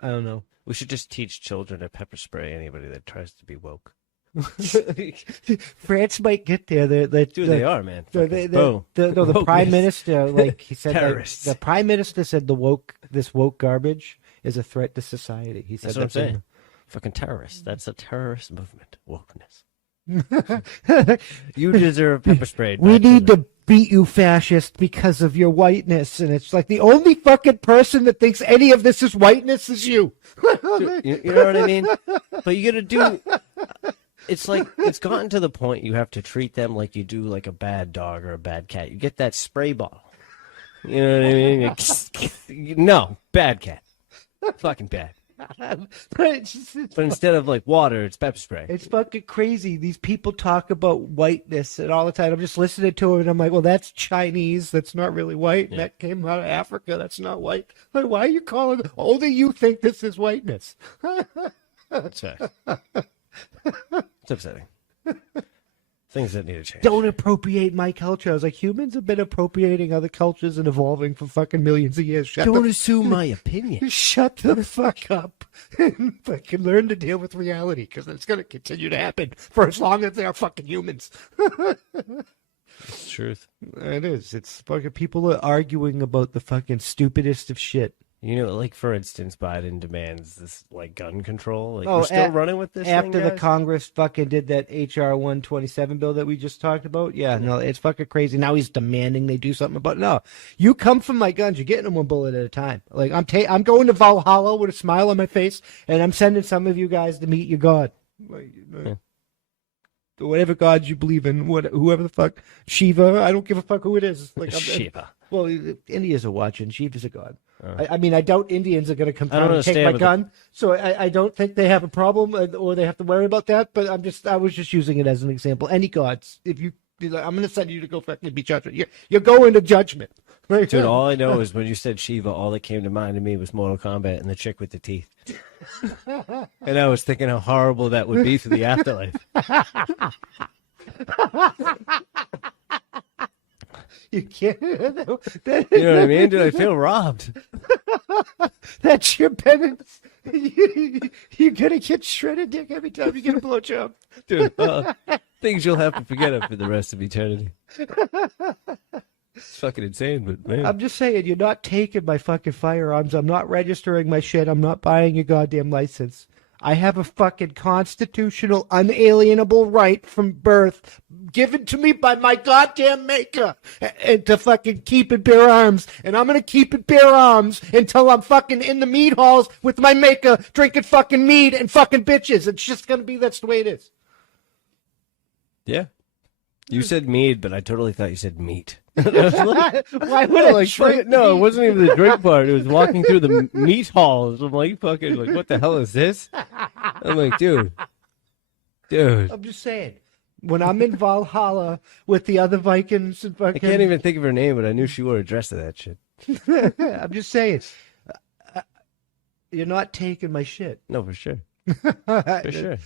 I don't know. We should just teach children to pepper spray anybody that tries to be woke. France might get there. Dude, they are, man. Boom. The prime minister, like he said, Terrorists. the prime minister said this woke garbage is a threat to society. He said That's what I'm saying. Fucking terrorists. That's a terrorist movement. Wokeness. You deserve pepper spray. We need to beat you, fascist, because of your whiteness. And it's like the only fucking person that thinks any of this is whiteness is you. Dude, you know what I mean? But you gotta do. It's like it's gotten to the point you have to treat them like you do like a bad dog or a bad cat. You get that spray bottle. You know what I mean? No, bad cat. Fucking bad. But instead of like water, it's pepper spray. It's fucking crazy. These people talk about whiteness and all the time. I'm just listening to it and I'm like, well, that's Chinese. That's not really white. Yeah. That came out of Africa. That's not white. Like, why are you calling it? Only you think this is whiteness. That's right. It's upsetting. Things that need to change. Don't appropriate my culture. I was like, humans have been appropriating other cultures and evolving for fucking millions of years. Don't assume my opinion. Shut the fuck up and fucking learn to deal with reality, because it's going to continue to happen for as long as they are fucking humans. It's the truth. It is. It's fucking people are arguing about the fucking stupidest of shit. You know, like, for instance, Biden demands this, like, gun control. Like, we're still running with this after thing, the guys? Congress fucking did that HR 127 bill that we just talked about. Yeah, no, it's fucking crazy. Now he's demanding they do something about it. No, you come from my guns. You're getting them one bullet at a time. Like, I'm going to Valhalla with a smile on my face, and I'm sending some of you guys to meet your God. Whatever gods you believe in, whoever the fuck, Shiva, I don't give a fuck who it is. Like, Shiva. Well, Indians are watching. Shiva's a god. I mean, I doubt Indians are going to come down and take my gun, so I don't think they have a problem or they have to worry about that. But I was just using it as an example. Any gods, if you, I'm going to send you to go fucking be judged. You're going to judgment. Right? Dude, all I know is when you said Shiva, all that came to mind to me was Mortal Kombat and the chick with the teeth. And I was thinking how horrible that would be for the afterlife. You can't. You know what I mean? Dude, I feel robbed. That's your penance. You're going to get shredded dick every time you get a blowjob. Dude, things you'll have to forget of for the rest of eternity. It's fucking insane, but man. I'm just saying, you're not taking my fucking firearms. I'm not registering my shit. I'm not buying your goddamn license. I have a fucking constitutional, unalienable right from birth given to me by my goddamn maker and to fucking keep and bear arms. And I'm going to keep and bear arms until I'm fucking in the mead halls with my maker drinking fucking mead and fucking bitches. It's just going to be, that's the way it is. Yeah. You said mead, but I totally thought you said meat. Why would I drink no, meat? it wasn't even the drink part. It was walking through the meat halls. I'm like, fucking, like, what the hell is this? I'm like, dude. I'm just saying, when I'm in Valhalla with the other Vikings and fucking... I can't even think of her name, but I knew she wore a dress to that shit. I'm just saying, you're not taking my shit. No, for sure. For sure.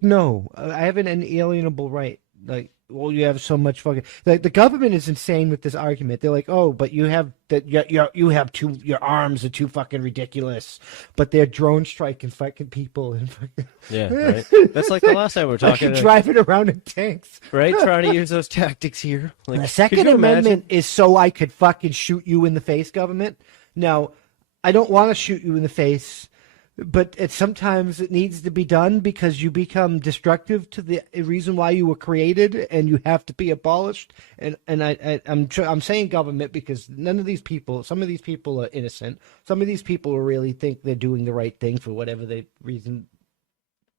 No, I have an inalienable right. Like, well, you have so much fucking. The government is insane with this argument. They're like, oh, but you have that. You have your arms are too fucking ridiculous. But they're drone striking fucking people and fucking. Yeah, right. That's like the last time we were talking. Driving around in tanks, right? Trying to use those tactics here. Like, the Second Amendment is so I could fucking shoot you in the face, government. Now, I don't want to shoot you in the face. But sometimes it needs to be done because you become destructive to the reason why you were created, and you have to be abolished. And I'm saying government because none of these people, some of these people are innocent. Some of these people really think they're doing the right thing for whatever reason,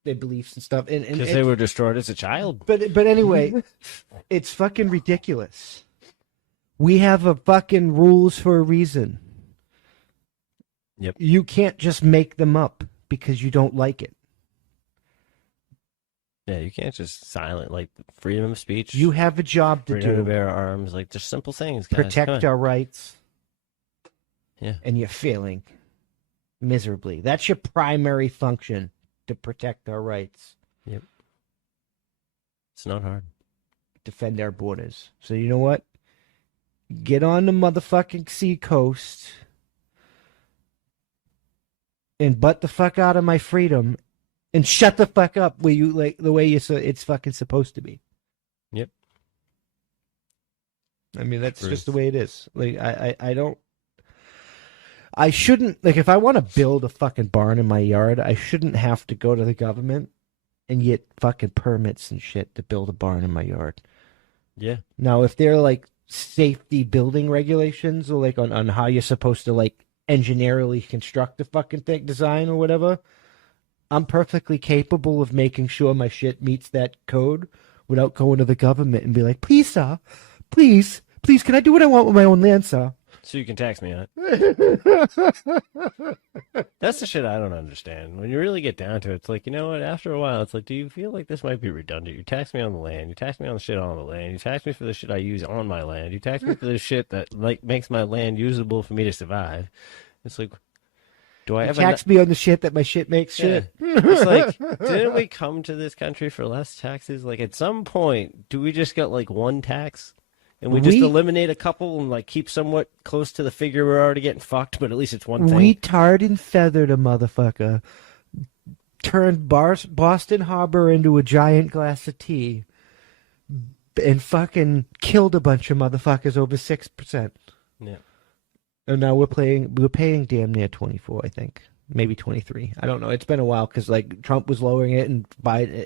their beliefs and stuff. And because they were destroyed as a child. But anyway, it's fucking ridiculous. We have a fucking rules for a reason. Yep. You can't just make them up because you don't like it. Yeah, you can't just silent, like, freedom of speech. You have a job to freedom do. to bear arms, like, just simple things, guys. Protect our rights. Yeah. And you're failing miserably. That's your primary function, to protect our rights. Yep. It's not hard. Defend our borders. So you know what? Get on the motherfucking sea coast. and butt the fuck out of my freedom and shut the fuck up where you like the way it's fucking supposed to be. Yep. I mean, that's Truth. just the way it is. Like, I shouldn't, like, if I want to build a fucking barn in my yard, I shouldn't have to go to the government and get fucking permits and shit to build a barn in my yard. Yeah. Now, if they're like safety building regulations or like on how you're supposed to like engineerily construct a fucking thing, design or whatever, I'm perfectly capable of making sure my shit meets that code without going to the government and be like, please, sir, please, can I do what I want with my own land, sir? So you can tax me on it. That's the shit I don't understand. When you really get down to it, it's like, you know what? After a while, it's like, do you feel like this might be redundant? You tax me on the land. You tax me on the shit on the land. You tax me for the shit I use on my land. You tax me for the shit that like makes my land usable for me to survive. It's like, do I ever tax me on the shit that my shit makes shit? It's like, didn't we come to this country for less taxes? Like, at some point, do we just get like one tax? And we just eliminate a couple and like keep somewhat close to the figure we're already getting fucked, but at least it's one thing. We tarred and feathered a motherfucker, turned Boston Harbor into a giant glass of tea, and fucking killed a bunch of motherfuckers over 6%. Yeah. And now we're paying damn near 24, I think, maybe 23. I don't know. It's been a while because like Trump was lowering it and Biden,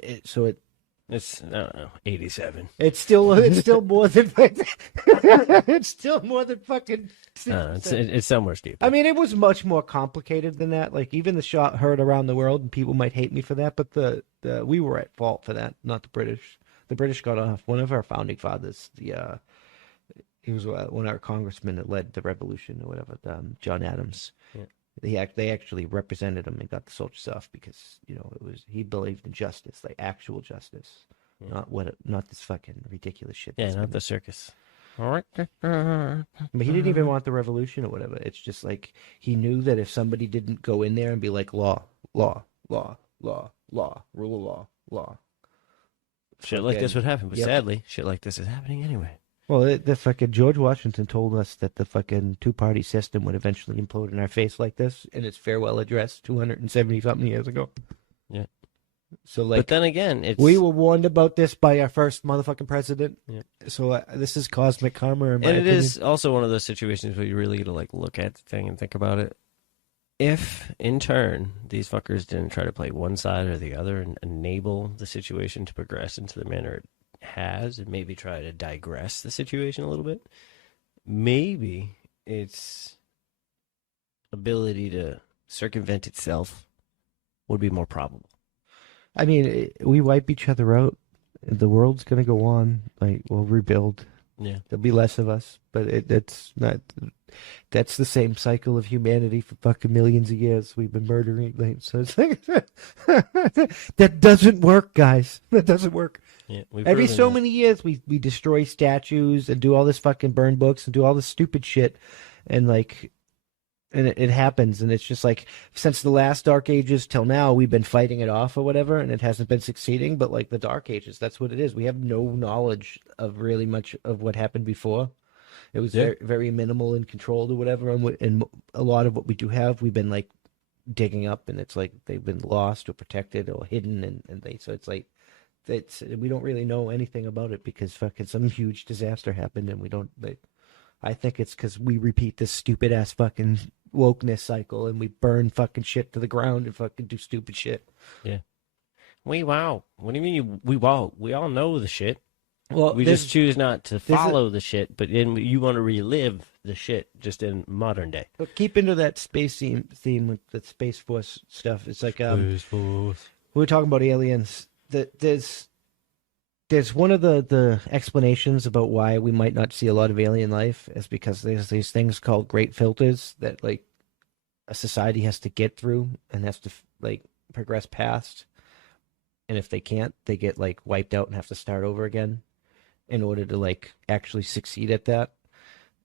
It's, I don't know, 87. It's still more than it's still more than fucking 6%. It's somewhere steep. I mean, it was much more complicated than that. Like even the shot heard around the world, and people might hate me for that, but the we were at fault for that, not the British. The British got off. One of our founding fathers, he was one of our congressmen that led the revolution or whatever. John Adams. Yeah. They actually represented him and got the soldiers off because he believed in justice, like actual justice, not this fucking ridiculous shit. Yeah, not the circus. But he didn't even want the revolution or whatever. It's just like he knew that if somebody didn't go in there and be like law, rule of law, shit like this would happen. But sadly, shit like this is happening anyway. Well, the fucking George Washington told us that the fucking two-party system would eventually implode in our face like this in its farewell address 270-something years ago. Yeah. So, like, but then again, we were warned about this by our first motherfucking president. Yeah. So this is cosmic karma, in my opinion. opinion. Is also one of those situations where you really got to like look at the thing and think about it. If, in turn, these fuckers didn't try to play one side or the other and enable the situation to progress into the manner it has, and maybe try to digress the situation a little bit, maybe its ability to circumvent itself would be more probable. I mean, we wipe each other out. The world's going to go on. Like, we'll rebuild. Yeah. There'll be less of us, but that's the same cycle of humanity for fucking millions of years. We've been murdering, like, so it's like, that doesn't work, guys. That doesn't work. Yeah, every so many years we destroy statues and do all this fucking burn books and do all this stupid shit, and like, and it happens, and it's just like since the last Dark Ages till now we've been fighting it off or whatever, and it hasn't been succeeding. But like the Dark Ages, that's what it is. We have no knowledge of really much of what happened before. It was very, very minimal and controlled or whatever, and a lot of what we do have, we've been like digging up, and it's like they've been lost or protected or hidden, and so it's like. We don't really know anything about it because fucking some huge disaster happened and we don't. I think it's because we repeat this stupid ass fucking wokeness cycle and we burn fucking shit to the ground and fucking do stupid shit. Yeah. Wow. What do you mean we wow? We all know the shit. Well, we just choose not to follow the shit, but then you want to relive the shit just in modern day. But keep into that space theme with the Space Force stuff. It's like Space Force. We were talking about aliens. There's one of the explanations about why we might not see a lot of alien life is because there's these things called great filters that like a society has to get through and has to like progress past, and if they can't, they get like wiped out and have to start over again in order to like actually succeed at that.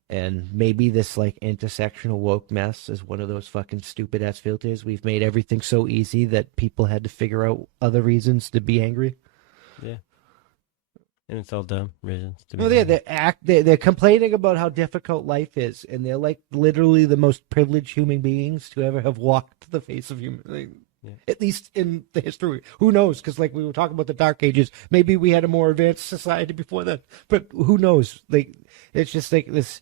And maybe this like intersectional woke mess is one of those fucking stupid ass filters. We've made everything so easy that people had to figure out other reasons to be angry. Yeah. And it's all dumb reasons to be. Well, they're complaining about how difficult life is, and they're like literally the most privileged human beings to ever have walked the face of human. Like, at least in the history. Who knows? Because like we were talking about the Dark Ages, maybe we had a more advanced society before that. But who knows? Like it's just like this.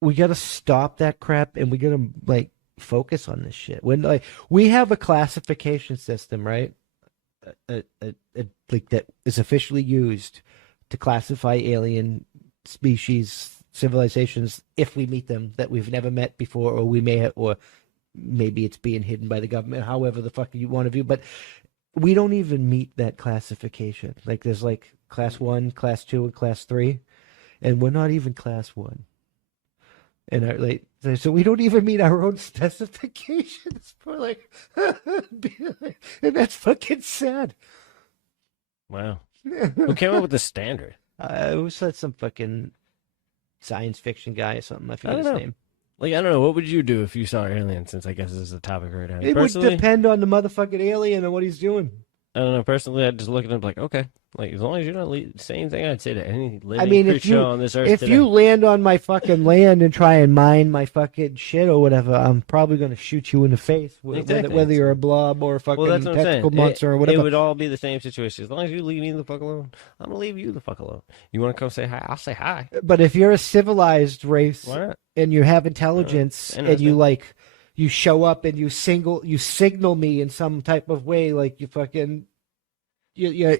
We gotta stop that crap, and we gotta like focus on this shit. When like we have a classification system, right? Like that is officially used to classify alien species, civilizations, if we meet them that we've never met before, or we may have, or maybe it's being hidden by the government, however the fuck you want to view. But we don't even meet that classification. Like there's like class 1, class 2, and class 3, and we're not even class 1. And our, like, so we don't even meet our own specifications for like, and that's fucking sad. Wow. Who came up with the standard? It was some fucking science fiction guy or something. I forget I his don't know. name. Like, I don't know. What would you do if you saw aliens, since I guess this is the topic right now? It would depend on the motherfucking alien and what he's doing. I don't know. Personally, I'd just look at him like, okay. Like, as long as you're not same thing I'd say to any living creature on this earth today. If you land on my fucking land and try and mine my fucking shit or whatever, I'm probably going to shoot you in the face, Exactly. whether you're a blob or a fucking tentacle monster or whatever. It would all be the same situation. As long as you leave me the fuck alone, I'm going to leave you the fuck alone. You want to come say hi? I'll say hi. But if you're a civilized race Why not? and you have intelligence and you like, you show up and you signal me in some type of way, like you fucking... You're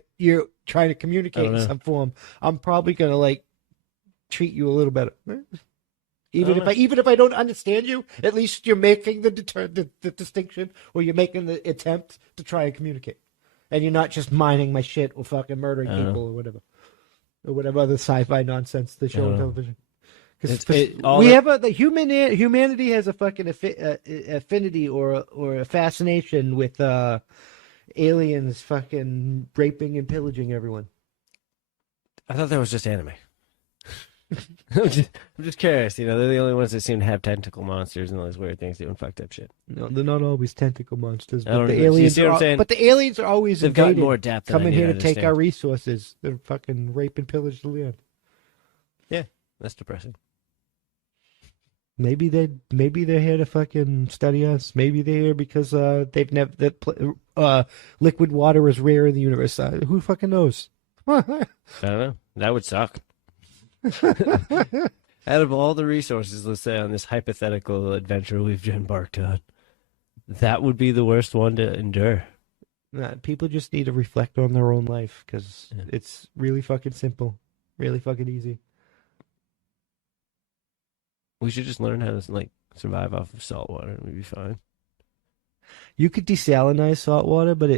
trying to communicate in some form. I'm probably gonna like treat you a little better, even if I don't understand you. At least you're making the distinction, or you're making the attempt to try and communicate, and you're not just mining my shit or fucking murdering people or whatever other sci-fi nonsense they show on television. Because humanity has a fucking affinity or a fascination with aliens fucking raping and pillaging everyone. I thought that was just anime. I'm just curious. You know, they're the only ones that seem to have tentacle monsters and all these weird things doing fucked up shit. No, they're not always tentacle monsters. But the aliens, but the aliens are always they've got more depth. Coming here to take our resources. They're fucking rape and pillage the land. Yeah, that's depressing. Maybe they're here to fucking study us. Maybe they're here because they've never liquid water is rare in the universe. Who fucking knows? I don't know. That would suck. Out of all the resources, let's say, on this hypothetical adventure we've embarked on, that would be the worst one to endure. People just need to reflect on their own life because it's really fucking simple, really fucking easy. We should just learn how to like survive off of salt water, and we'd be fine. You could desalinize salt water, but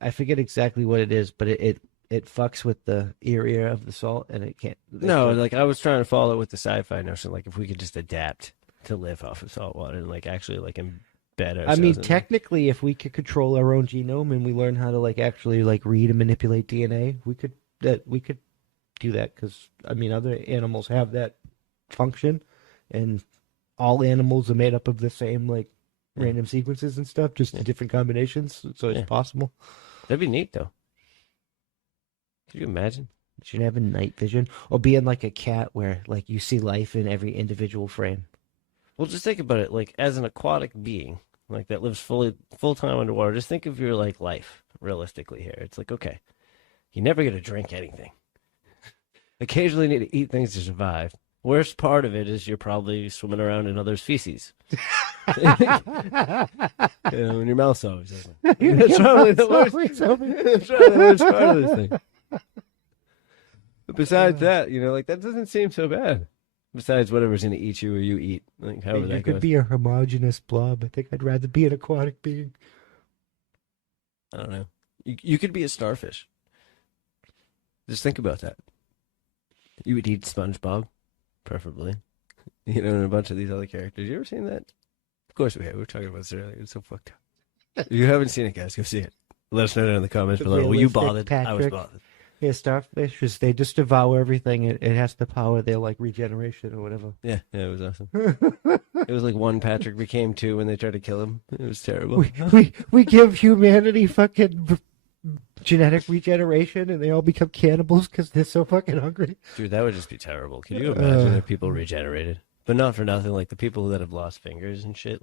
I forget exactly what it is, but it fucks with the area of the salt, and it can't. Like I was trying to follow with the sci-fi notion, like if we could just adapt to live off of salt water and like actually like embed ourselves. I mean, technically, if we could control our own genome and we learn how to like actually like read and manipulate DNA, we could do that because I mean, other animals have that function, and all animals are made up of the same like random sequences and stuff, just in different combinations, so it's possible. That'd be neat though. Could you imagine? You should have a night vision, or being like a cat where like you see life in every individual frame. Well, just think about it, like as an aquatic being, like that lives full time underwater. Just think of your like life realistically here. It's like, okay, you never get to drink anything. Occasionally need to eat things to survive. Worst part of it is you're probably swimming around in other feces. And your mouth's always open. That's probably the worst part of this thing. But besides that, you know, like that doesn't seem so bad. Besides whatever's going to eat you or you eat, like however that goes. You could be a homogeneous blob. I think I'd rather be an aquatic being. I don't know. You could be a starfish. Just think about that. You would eat SpongeBob. Preferably, you know, and a bunch of these other characters. You ever seen that? Of course we have. We were talking about this earlier. It's so fucked up. If you haven't seen it, guys, go see it. Let us know down in the comments below. Were you bothered? Patrick. I was bothered. Yeah, starfish, they just devour everything. It has to power their like regeneration or whatever. Yeah, it was awesome. It was like one Patrick became two when they tried to kill him. It was terrible. We give humanity fucking genetic regeneration and they all become cannibals because they're so fucking hungry. Dude, that would just be terrible. Can you imagine if people regenerated? But not for nothing, like the people that have lost fingers and shit.